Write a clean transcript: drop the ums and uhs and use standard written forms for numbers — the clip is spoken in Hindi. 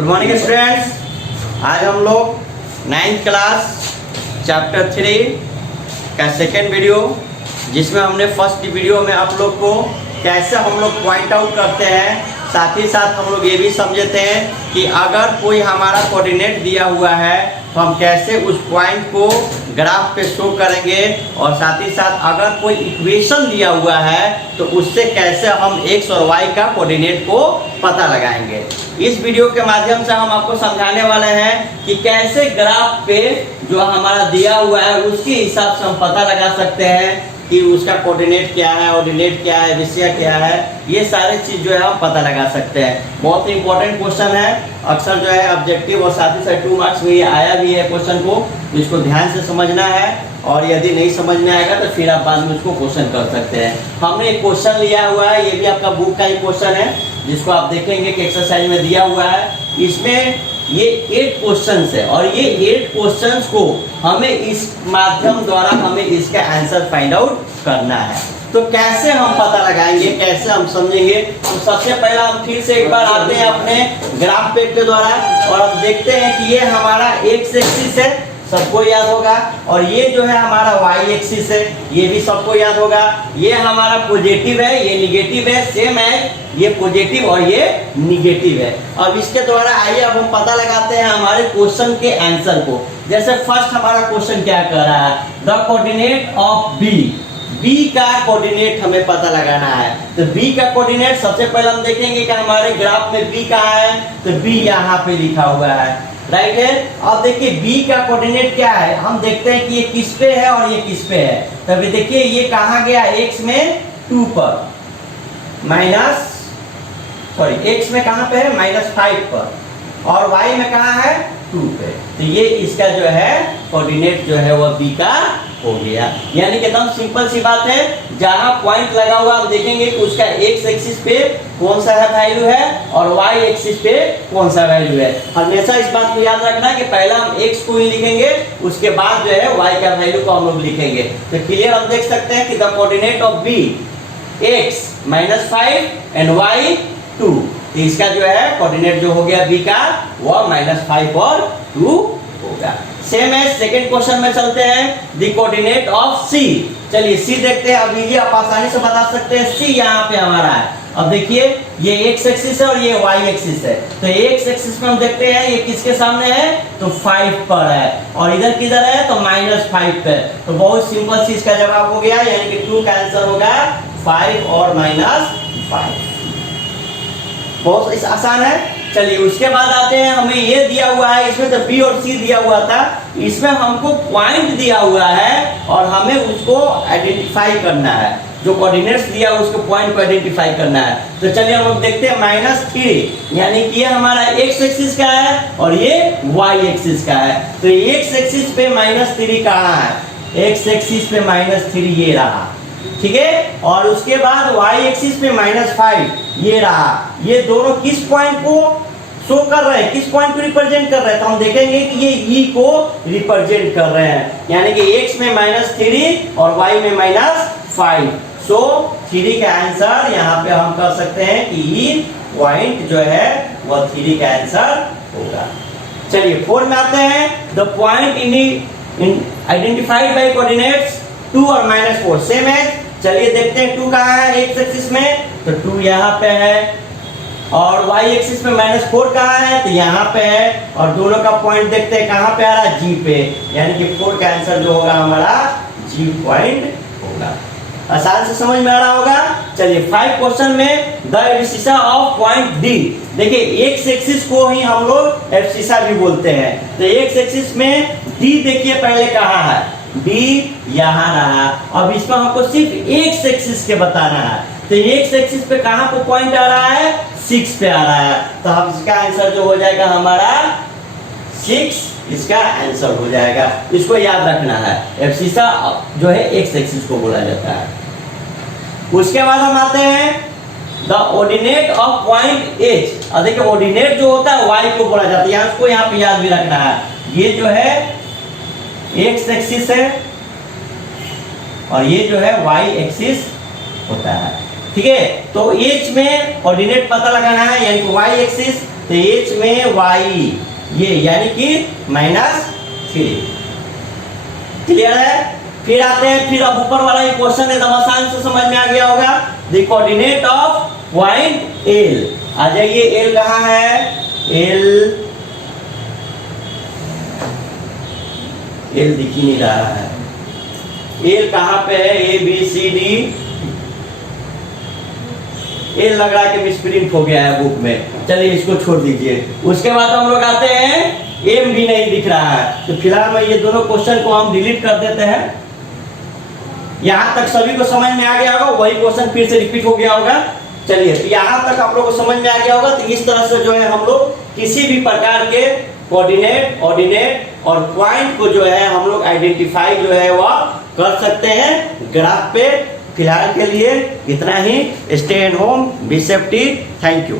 Good morning students. आज हम लोग 9th क्लास चैप्टर 3 का सेकेंड वीडियो, जिसमें हमने फर्स्ट वीडियो में आप लोग को कैसे हम लोग पॉइंट आउट करते हैं, साथ ही साथ हम लोग ये भी समझते हैं कि अगर कोई हमारा कोऑर्डिनेट दिया हुआ है तो हम कैसे उस पॉइंट को ग्राफ पे शो करेंगे, और साथ ही साथ अगर कोई इक्वेशन दिया हुआ है तो उससे कैसे हम एक्स और वाई का कोऑर्डिनेट को पता लगाएंगे। इस वीडियो के माध्यम से हम आपको समझाने वाले हैं कि कैसे ग्राफ पे जो हमारा दिया हुआ है उसके हिसाब से हम पता लगा सकते हैं कि उसका कोऑर्डिनेट क्या है, ऑर्डिनेट क्या है, विषय क्या है, ये सारे चीज जो है हम पता लगा सकते हैं। बहुत ही इंपॉर्टेंट क्वेश्चन है, अक्सर जो है ऑब्जेक्टिव और साथ ही साथ 2 मार्क्स में ये आया भी है क्वेश्चन को, इसको ध्यान से समझना है, और यदि नहीं समझ में आएगा तो फिर आप बाद में उसको क्वेश्चन कर सकते हैं। हमने एक क्वेश्चन लिया हुआ है, ये भी आपका बुक का ही क्वेश्चन है, जिसको आप देखेंगे कि एक्सरसाइज में दिया हुआ है। इसमें ये 8 क्वेश्चंस है, और ये 8 क्वेश्चंस को हमें इस माध्यम द्वारा हमें इसका आंसर फाइंड आउट करना है। तो कैसे हम पता लगाएंगे, कैसे हम समझेंगे, तो सबसे पहला हम फिर से एक बार आते हैं अपने ग्राफ पेज के द्वारा, और हम देखते हैं कि ये हमारा एक्स एक्सिस है, सबको याद होगा, और ये जो है हमारा वाई एक्सिस है, ये भी सबको याद होगा। ये हमारा पॉजिटिव है, ये निगेटिव है, सेम है, ये पॉजिटिव और ये निगेटिव है। अब इसके द्वारा आइए अब हम पता लगाते हैं हमारे क्वेश्चन के आंसर को। जैसे फर्स्ट हमारा क्वेश्चन क्या कह रहा है, the coordinate of B, B का कोऑर्डिनेट हमें पता लगाना है। तो बी का कोऑर्डिनेट सबसे पहले हम देखेंगे कि हमारे ग्राफ में बी कहाँ है, तो बी यहाँ पे लिखा हुआ है, राइट है। अब देखिए बी का कोऑर्डिनेट क्या है, हम देखते हैं कि ये किस पे है और ये किस पे है। तभी देखिए ये कहाँ गया, x में 2 पर, x में कहाँ पे है, -5 पर, और y में कहाँ है, 2 पे। तो ये इसका जो है कोऑर्डिनेट जो है वह b का हो गया। यानी कि एकदम सिंपल सी बात है, जहां पॉइंट लगा हुआ हम देखेंगे कि उसका x एक्सिस पे कौन सा वैल्यू है और y एक्सिस पे कौन सा वैल्यू है। हमेशा इस बात को याद रखना कि पहला हम x को ही लिखेंगे, उसके बाद जो है y का वैल्यू को हम लोग लिखेंगे। तो क्लियर हम देख सकते हैं कि the coordinate of b x -5 and y 2, तो इसका जो है कोऑर्डिनेट जो हो गया b का वह -5 और 2 होगा। सेम है, सेकंड क्वेश्चन में चलते हैं, द कोऑर्डिनेट ऑफ c। चलिए c देखते हैं। अभी ये आप आसानी से बता सकते हैं, c यहाँ पे हमारा है। अब देखिए ये x एक्सिस है और ये y एक्सिस है। तो x एक्सिस में हम देखते हैं ये किसके सामने है, तो 5 पर है, और इधर किधर है, तो -5 पे। तो बहुत सिंपल सी इसका जवाब हो गया, यानी कि 2 का आंसर होगा 5 और -5। बहुत आसान है। चलिए उसके बाद आते हैं, हमें ये दिया हुआ है, इसमें तो बी और सी दिया हुआ था, इसमें हमको पॉइंट दिया हुआ है और हमें उसको आइडेंटिफाई करना है। जो कोऑर्डिनेट्स दिया उसके पॉइंट को आइडेंटिफाई करना है। तो चलिए हम लोग देखते हैं -3, यानी कि ये हमारा x एक्सिस का है और ये y एक्सिस का है। तो x एक्सिस पे -3 कहाँ है, x एक्सिस पे -3 ये रहा, ठीक है। और उसके बाद y एक्सिस पे -5 ये रहा। ये दोनों किस पॉइंट को शो कर रहे हैं, किस पॉइंट को रिप्रेजेंट कर रहे हैं, तो हम देखेंगे कि ये e को रिप्रेजेंट कर रहे हैं, यानी कि x में -3 और y में -5। सो 3 का आंसर यहाँ पे हम कर सकते हैं कि e पॉइंट जो है वह 3 का आंसर होगा। चलिए 4 में आते हैं, the point in identified by coordinates 2 और -4 सेम है। चलिए देखते हैं 2 कहाँ है x एक्सिस में, तो 2 यहाँ पे है, और y एक्सिस में -4 कहाँ है, तो यहाँ पे है, और दोनों का पॉइंट देखते हैं कहाँ पे आ रहा है, g पे, यानी कि 4 का आंसर जो होगा हमारा g पॉइंट होगा। आसान से समझ में आ रहा होगा। चलिए 5 क्वेश्चन में, the abscissa of point d। देखिए x एक्सिस को ही हम लोग एब्सिसा भी बोलते हैं। तो x एक्सिस में d देखिए पहले कहाँ है, d यहाँ रहा। अब इसमें हमको सिर्फ x एक्सिस के बताना है, तो x एक्सिस पे कहाँ पे पॉइंट आ रहा है, 6 पे आ रहा है। तो हम इसका आंसर जो हो जाएगा हमारा 6, इसका आंसर हो जाएगा। इसको याद रखना है, एब्सिसा जो है x एक्सिस को बोला जाता है। उसके बाद हम आते हैं the ordinate of point h। और देखिए ऑर्डिनेट जो होता है y को बोला जाता है, इसको यहाँ पे याद भी रखना है। ये जो है x एक्सिस है और ये जो है y एक्सिस होता है, ठीक है। तो h में ऑर्डिनेट पता लगाना है, यानी कि y एक्सिस तो h में y ये यानी कि -3। क्लियर है? फिर आते हैं, फिर अब ऊपर वाला ये क्वेश्चन एकदम आसान से समझ में आ गया होगा। The coordinate of point L, आ जाइए L कहाँ है? L दिख ही नहीं रहा है। L कहाँ पे है? ABCD, L लग रहा है कि मिसप्रिंट हो गया है बुक में, चलिए इसको छोड़ दीजिए। उसके बाद हम लोग आते हैं, M भी नहीं दिख रहा है, तो फिलहाल में ये दोनों क्वेश्चन को हम डिलीट कर देते हैं। यहाँ तक सभी को समझ में आ गया होगा, वही क्वेश्चन फिर से रिपीट हो गया होगा। चलिए तो यहाँ तक आप लोग को समझ में आ गया होगा। तो इस तरह से जो है हम लोग किसी भी प्रकार के कोऑर्डिनेट, ऑर्डिनेट और पॉइंट को जो है हम लोग आइडेंटिफाई जो है वह कर सकते हैं ग्राफ पे। फिलहाल के लिए इतना ही। Stay at home, be safety. Thank you.